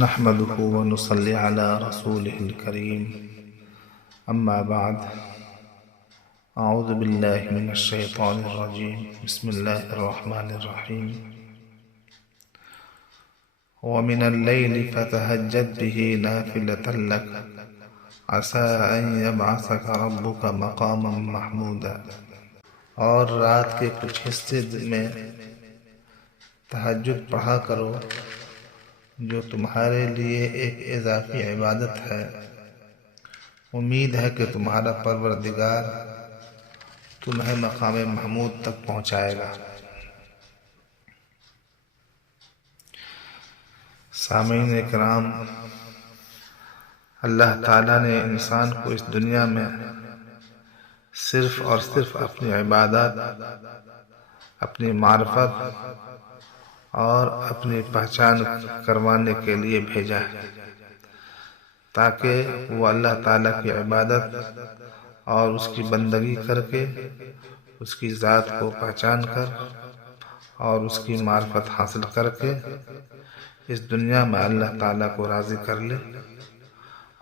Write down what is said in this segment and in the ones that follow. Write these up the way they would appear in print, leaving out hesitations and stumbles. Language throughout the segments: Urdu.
نحمده ونصلي على رسوله الكريم أما بعد أعوذ بالله من الشيطان الرجيم بسم الله الرحمن الرحيم ومن الليل فتهجد به نافلة لك عسى أن يبعثك ربك مقاما محمودا، اور رات کے کچھ حصے میں تہجد پڑھا کرو جو تمہارے لیے ایک اضافی عبادت ہے۔ امید ہے کہ تمہارا پروردگار تمہیں مقام محمود تک پہنچائے گا۔ سامعین کرام، اللہ تعالیٰ نے انسان کو اس دنیا میں صرف اور صرف اپنی عبادات، اپنی معرفت اور اپنی پہچان کروانے کے لیے بھیجا ہے، تاکہ وہ اللہ تعالیٰ کی عبادت اور اس کی بندگی کر کے اس کی ذات کو پہچان کر اور اس کی معرفت حاصل کر کے اس دنیا میں اللہ تعالیٰ کو راضی کر لے،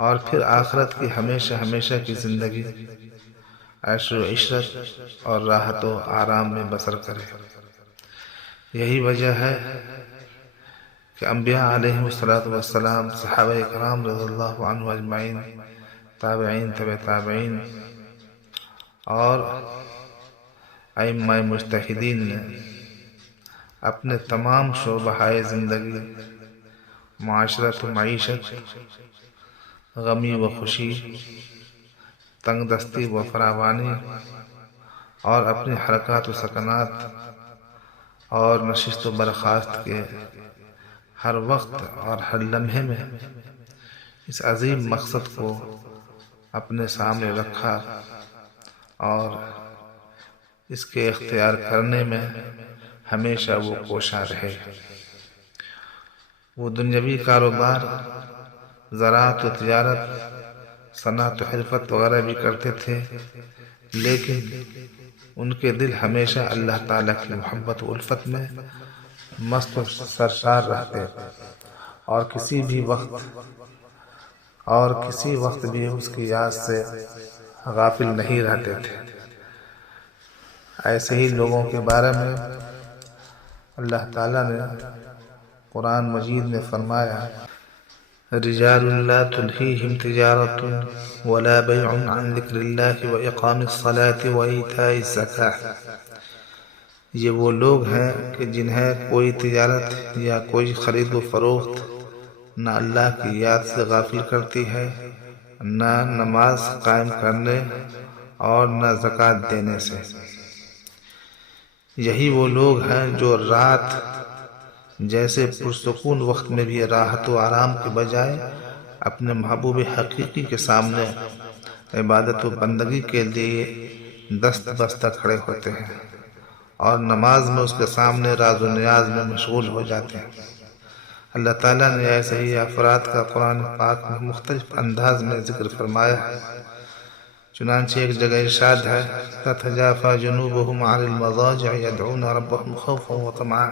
اور پھر آخرت کی ہمیشہ ہمیشہ کی زندگی عیش و عشرت اور راحت و آرام میں بسر کرے۔ یہی وجہ ہے کہ انبیاء علیہ السلام، صحابہ کرام رضی اللہ عنہ اجمعین، تابعین، تبع تابعین اور ائمہ مجتہدین نے اپنے تمام شعبۂ زندگی، معاشرت و معیشت، غمی و خوشی، تنگ دستی و فراوانی، اور اپنی حرکات و سکنات اور نشست و برخاست کے ہر وقت اور ہر لمحے میں اس عظیم مقصد کو اپنے سامنے رکھا اور اس کے اختیار کرنے میں ہمیشہ وہ کوشاں رہے۔ وہ دنیاوی کاروبار، زراعت و تجارت، صنعت و حرفت وغیرہ بھی کرتے تھے، لیکن ان کے دل ہمیشہ اللہ تعالیٰ کی محبت و الفت میں مست و سرشار رہتے، اور کسی وقت بھی اس کی یاد سے غافل نہیں رہتے تھے۔ ایسے ہی لوگوں کے بارے میں اللہ تعالیٰ نے قرآن مجید میں فرمایا: رجال لا تلہیہم تجارت ولا بیع عن ذکر اللہ واقام الصلاة وایتاء الزکاة۔ یہ وہ لوگ ہیں کہ جنہیں کوئی تجارت یا کوئی خرید و فروخت نہ اللہ کی یاد سے غافل کرتی ہے، نہ نماز قائم کرنے اور نہ زکوٰۃ دینے سے۔ یہی وہ لوگ ہیں جو رات جیسے پرسکون وقت میں بھی راحت و آرام کے بجائے اپنے محبوب حقیقی کے سامنے عبادت و بندگی کے لیے دست بستہ کھڑے ہوتے ہیں، اور نماز میں اس کے سامنے راز و نیاز میں مشغول ہو جاتے ہیں۔ اللہ تعالیٰ نے ایسے ہی افراد کا قرآن پاک میں مختلف انداز میں ذکر فرمایا ہے۔ چنانچہ ایک جگہ ارشاد ہے: تتجافى جنوبهم عن المضاجع يدعون ربهم خوفا وطمعا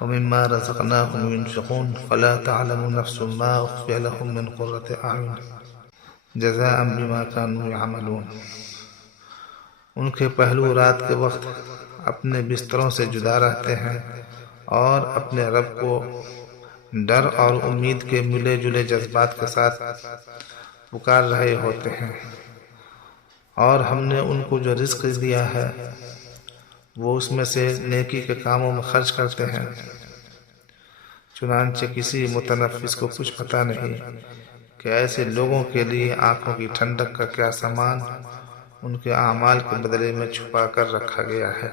ومما رزقناهم ينفقون فلا تعلم نفس ما أخفي لهم من قرة أعين جزاء بما كانوا يعملون۔ ان کے پہلو رات کے وقت اپنے بستروں سے جدا رہتے ہیں اور اپنے رب کو ڈر اور امید کے ملے جلے جذبات کے ساتھ پکار رہے ہوتے ہیں، اور ہم نے ان کو جو رزق دیا ہے وہ اس میں سے نیکی کے کاموں میں خرچ کرتے ہیں۔ چنانچہ کسی متنفس کو کچھ پتہ نہیں کہ ایسے لوگوں کے لیے آنکھوں کی ٹھنڈک کا کیا سامان ان کے اعمال کے بدلے میں چھپا کر رکھا گیا ہے۔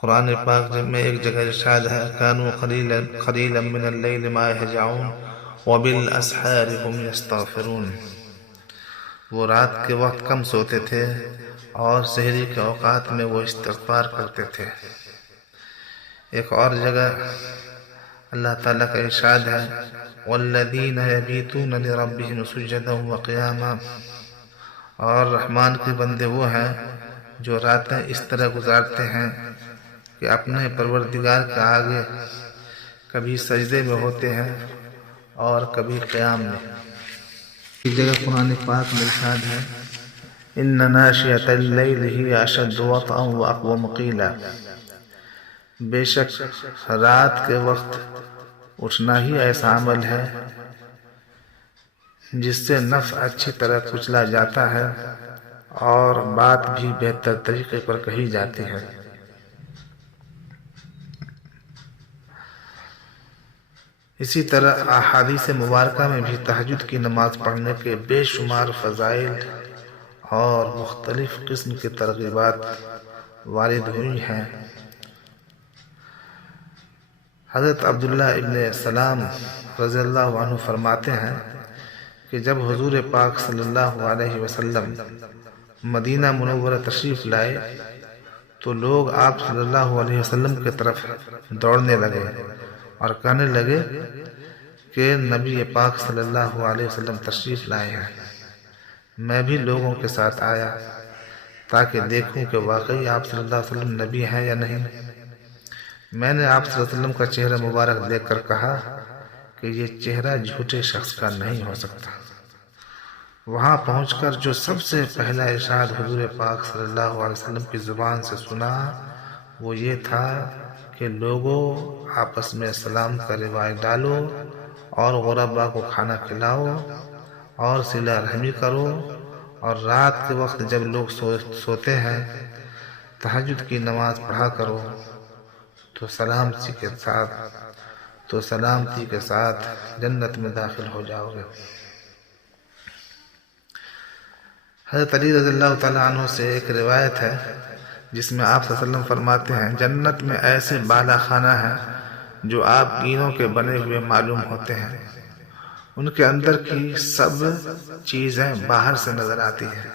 قرآن پاک میں ایک جگہ ارشاد ہے: كانوا قليلا من الليل ما يهجعون وبالاسحار هم يستغفرون۔ وہ رات کے وقت کم سوتے تھے اور سحری کے اوقات میں وہ استغفار کرتے تھے۔ ایک اور جگہ اللہ تعالیٰ کا ارشاد ہے: والذین یبیتون لربہم سجدا وقیاما۔ اور رحمان کے بندے وہ ہیں جو راتیں اس طرح گزارتے ہیں کہ اپنے پروردگار کے آگے کبھی سجدے میں ہوتے ہیں اور کبھی قیام میں۔ ایک جگہ قرآن پاک میں ارشاد ہے ان ناشئۃ اللیل ہی اشد وطئا واقوم قیلا، بے شک رات کے وقت اٹھنا ہی ایسا عمل ہے جس سے نفس اچھی طرح کچلا جاتا ہے اور بات بھی بہتر طریقے پر کہی جاتی ہے۔ اسی طرح احادیث مبارکہ میں بھی تہجد کی نماز پڑھنے کے بے شمار فضائل اور مختلف قسم کی ترغیبات وارد ہوئی ہیں۔ حضرت عبداللہ ابن سلام رضی اللہ عنہ فرماتے ہیں کہ جب حضور پاک صلی اللہ علیہ وسلم مدینہ منورہ تشریف لائے تو لوگ آپ صلی اللہ علیہ وسلم کی طرف دوڑنے لگے اور کہنے لگے کہ نبی پاک صلی اللہ علیہ وسلم تشریف لائے ہیں۔ میں بھی لوگوں کے ساتھ آیا تاکہ دیکھوں کہ واقعی آپ صلی اللہ علیہ وسلم نبی ہیں یا نہیں۔ میں نے آپ صلی اللہ علیہ وسلم کا چہرہ مبارک دیکھ کر کہا کہ یہ چہرہ جھوٹے شخص کا نہیں ہو سکتا۔ وہاں پہنچ کر جو سب سے پہلا ارشاد حضور پاک صلی اللہ علیہ وسلم کی زبان سے سنا وہ یہ تھا کہ لوگوں آپس میں سلام کا رواج ڈالو اور غربا کو کھانا کھلاؤ اور صلہ رحمی کرو، اور رات کے وقت جب لوگ سوتے ہیں تہجد کی نماز پڑھا کرو تو سلامتی کے ساتھ جنت میں داخل ہو جاؤ گے۔ حضرت علی رضی اللہ تعالیٰ عنہ سے ایک روایت ہے جس میں آپ صلی اللہ علیہ وسلم فرماتے ہیں جنت میں ایسے بالا خانہ ہیں جو آپ اینوں کے بنے ہوئے معلوم ہوتے ہیں، ان کے اندر کی سب چیزیں باہر سے نظر آتی ہیں۔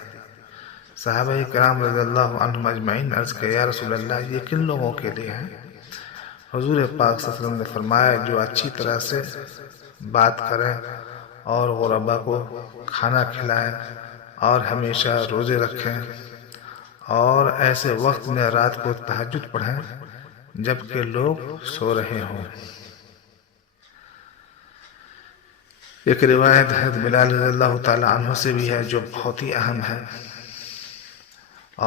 صحابہ کرام رضی اللہ عنہم اجمعین عرض کہ یا رسول اللہ یہ کن لوگوں کے لیے ہیں؟ حضور پاک صلی اللہ علیہ وسلم نے فرمایا جو اچھی طرح سے بات کریں اور غربا کو کھانا کھلائیں اور ہمیشہ روزے رکھیں اور ایسے وقت میں رات کو تہجد پڑھیں جبکہ لوگ سو رہے ہوں۔ ایک روایت حضرت بلال رضی اللہ تعالیٰ عنہ سے بھی ہے جو بہت ہی اہم ہے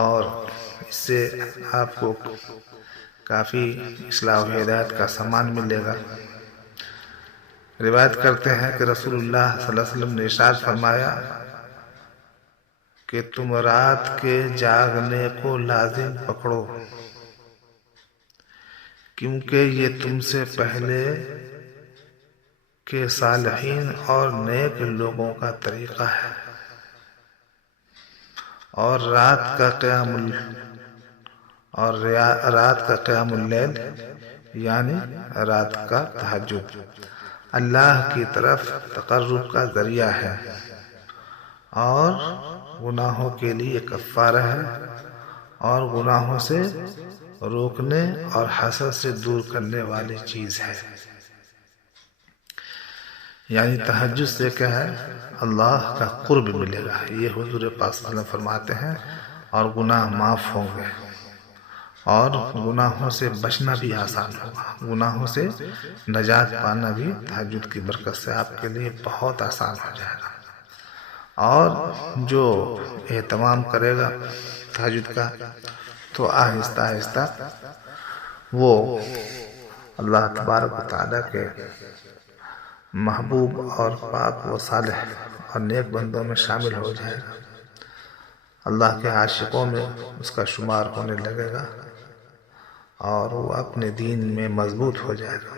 اور اس سے آپ کو کافی اصلاح و ہدایت کا سامان ملے گا۔ روایت کرتے ہیں کہ رسول اللہ صلی اللہ علیہ وسلم نے ارشاد فرمایا کہ تم رات کے جاگنے کو لازم پکڑو کیونکہ یہ تم سے پہلے کے صالحین اور نیک لوگوں کا طریقہ ہے، اور رات کا قیام اللیل یعنی رات کا تہجد اللہ کی طرف تقرب کا ذریعہ ہے اور گناہوں کے لیے کفارہ ہے اور گناہوں سے روکنے اور حسد سے دور کرنے والی چیز ہے۔ یعنی تہجد سے کیا ہے؟ اللہ کا قرب ملے گا، یہ حضور پاک صلی اللہ علیہ وسلم فرماتے ہیں، اور گناہ معاف ہوں گے اور گناہوں سے بچنا بھی آسان ہوگا، گناہوں سے نجات پانا بھی تہجد کی برکت سے آپ کے لیے بہت آسان ہو جائے گا۔ اور جو اہتمام کرے گا تہجد کا تو آہستہ آہستہ وہ اللہ تبارک و تعالیٰ کے محبوب اور پاک و صالح اور نیک بندوں میں شامل ہو جائے گا، اللہ کے عاشقوں میں اس کا شمار ہونے لگے گا اور وہ اپنے دین میں مضبوط ہو جائے گا۔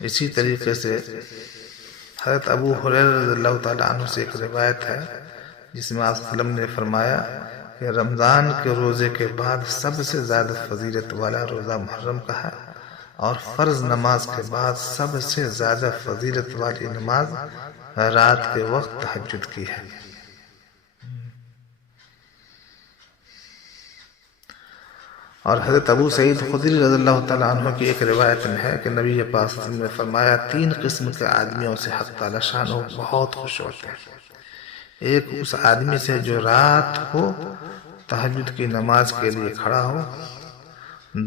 اسی طریقے سے حضرت ابو ہریرہ رضی اللہ تعالیٰ عنہ سے ایک روایت ہے جس میں آپ صلی اللہ علیہ وسلم نے فرمایا کہ رمضان کے روزے کے بعد سب سے زیادہ فضیلت والا روزہ محرم کا ہے، اور فرض نماز کے بعد سب سے زیادہ فضیلت والی نماز رات کے وقت تہجد کی ہے۔ اور حضرت ابو سعید خدری رضی اللہ تعالیٰ عنہ کی ایک روایت میں ہے کہ نبی پاک صلی اللہ علیہ وسلم نے فرمایا 3 قسم کے آدمیوں سے حق تعالیٰ شانہ بہت خوش ہوتے ہیں۔ ایک اس آدمی سے جو رات کو تہجد کی نماز کے لیے کھڑا ہو،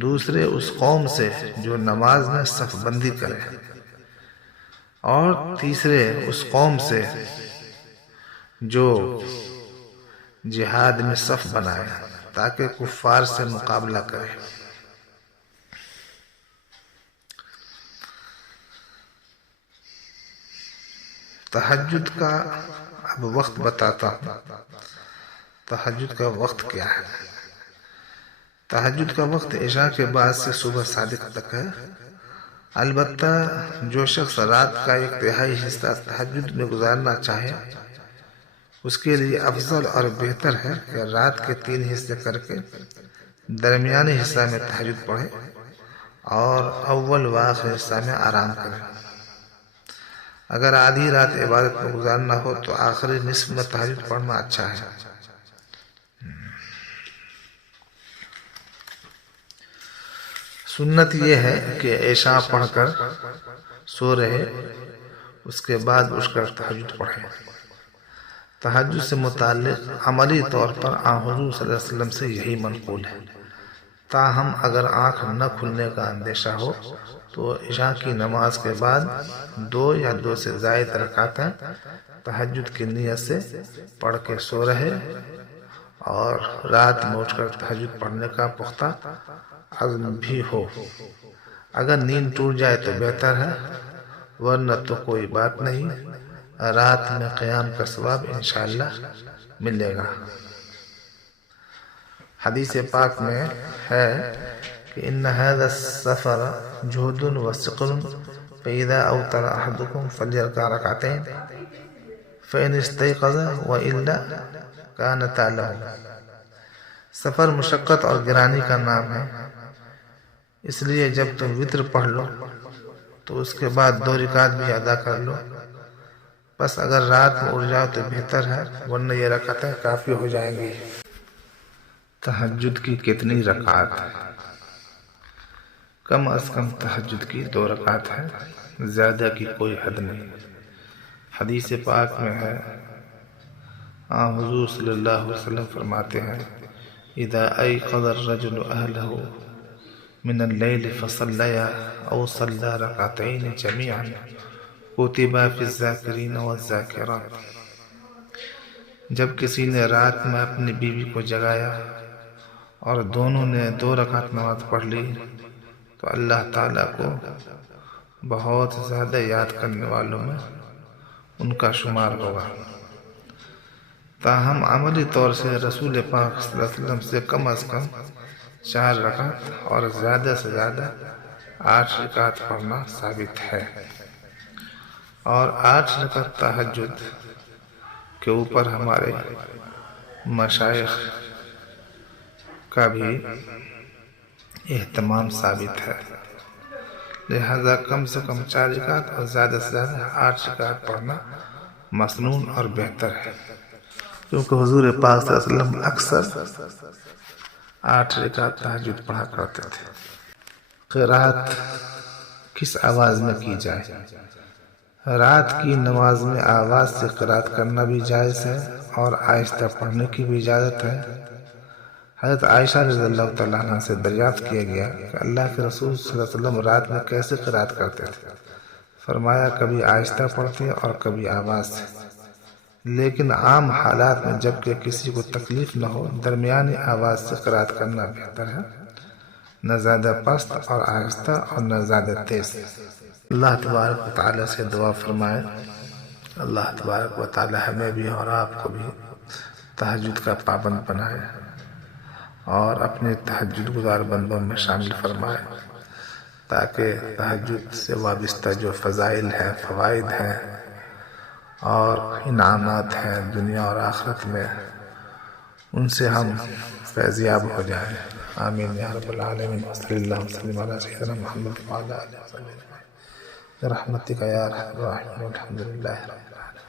دوسرے اس قوم سے جو نماز میں صف بندی کرے، اور تیسرے اس قوم سے جو جہاد میں صف بنائے تاکہ کفار سے مقابلہ کرے۔ تہجد کا اب وقت بتاتا ہوں۔ تہجد کا وقت کیا ہے؟ تہجد کا وقت عشاء کے بعد سے صبح صادق تک ہے۔ البتہ جو شخص رات کا ایک تہائی حصہ تہجد میں گزارنا چاہے، اس کے لیے افضل اور بہتر ہے کہ رات کے 3 حصے کر کے درمیانی حصہ میں تہجد پڑھے اور اول و آخر حصہ میں آرام کرے۔ اگر آدھی رات عبادت میں گزارنا ہو تو آخری نصف میں تہجد پڑھنا اچھا ہے۔ سنت یہ ہے کہ عشاء پڑھ کر سو رہے، اس کے بعد اٹھ کر تہجد پڑھے۔ تہجد سے متعلق عملی طور پر حضور صلی اللہ علیہ وسلم سے یہی منقول ہے۔ تاہم اگر آنکھ نہ کھلنے کا اندیشہ ہو تو عشاء کی نماز کے بعد 2 یا 2 سے زائد رکعتیں تہجد کی نیت سے پڑھ کے سو رہے اور رات میں اٹھ کر تہجد پڑھنے کا پختہ عزم بھی ہو۔ اگر نیند ٹوٹ جائے تو بہتر ہے، ورنہ تو کوئی بات نہیں، رات میں قیام کا ثواب انشاءاللہ ملے گا۔ حدیث پاک میں ہے کہ ان هذا السفر جهد وثقل فاذا اوتر احدكم فليركع ركعتين فان استيقظ والا كانتا له۔ سفر مشقت اور گرانی کا نام ہے، اس لیے جب تم وتر پڑھ لو تو اس کے بعد 2 رکعت بھی ادا کر لو، بس اگر رات میں اٹھ جاؤ تو بہتر ہے، ورنہ یہ رکعتیں کافی ہو جائیں گی۔ تہجد کی کتنی رکعت؟ کم از کم تہجد کی 2 رکعت ہے، زیادہ کی کوئی حد نہیں۔ حدیث پاک میں ہے، حضور صلی اللہ علیہ وسلم فرماتے ہیں اذا ایقظ الرجل اہلہ من اللیل فصلیا او صلی رکعتین جمیعا کتب فی الذاکرین والذاکرات۔ جب کسی نے رات میں اپنی بیوی کو جگایا اور دونوں نے 2 رکعت نماز پڑھ لی تو اللہ تعالیٰ کو بہت زیادہ یاد کرنے والوں میں ان کا شمار ہوگا۔ تاہم عملی طور سے رسول پاک صلی اللہ علیہ وسلم سے کم از کم 4 رکعت اور زیادہ سے زیادہ 8 رکعت پڑھنا ثابت ہے، اور 8 رکعت تہجد کے اوپر ہمارے مشائخ کا بھی اہتمام ثابت ہے، لہذا کم سے کم 4 رکعت اور زیادہ سے زیادہ 8 رکعت پڑھنا مسنون اور بہتر ہے، کیونکہ حضور پاک صلی اللہ علیہ وسلم اکثر 8 رکعت تہجد پڑھا کرتے تھے۔ قرات کس آواز میں کی جائے؟ رات کی نماز میں آواز سے قرات کرنا بھی جائز ہے اور آہستہ پڑھنے کی بھی اجازت ہے۔ حضرت عائشہ رضی اللہ تعالیٰ عنہ سے دریافت کیا گیا کہ اللہ کے رسول صلی اللہ علیہ وسلم رات میں کیسے قرات کرتے تھے؟ فرمایا کبھی آہستہ پڑھتے اور کبھی آواز سے، لیکن عام حالات میں جب کہ کسی کو تکلیف نہ ہو درمیانی آواز سے قرات کرنا بہتر ہے، نہ زیادہ پست اور آہستہ اور نہ زیادہ تیز۔ اللہ تبارک و تعالیٰ سے دعا فرمائے اللہ تبارک و تعالیٰ ہمیں بھی اور آپ کو بھی تہجد کا پابند بنائے اور اپنے تہجد گزار بندوں میں شامل فرمائے، تاکہ تہجد سے وابستہ جو فضائل ہیں، فوائد ہیں اور انعامات ہیں دنیا اور آخرت میں، ان سے ہم فیضیاب ہو جائیں۔ آمین یا رب العالمین۔ صلی اللہ وسلم علی سیدنا محمد وعلی آلہ وصحبہ برحمتک یا ارحم الراحمین۔ الحمد للہ رب العالمین۔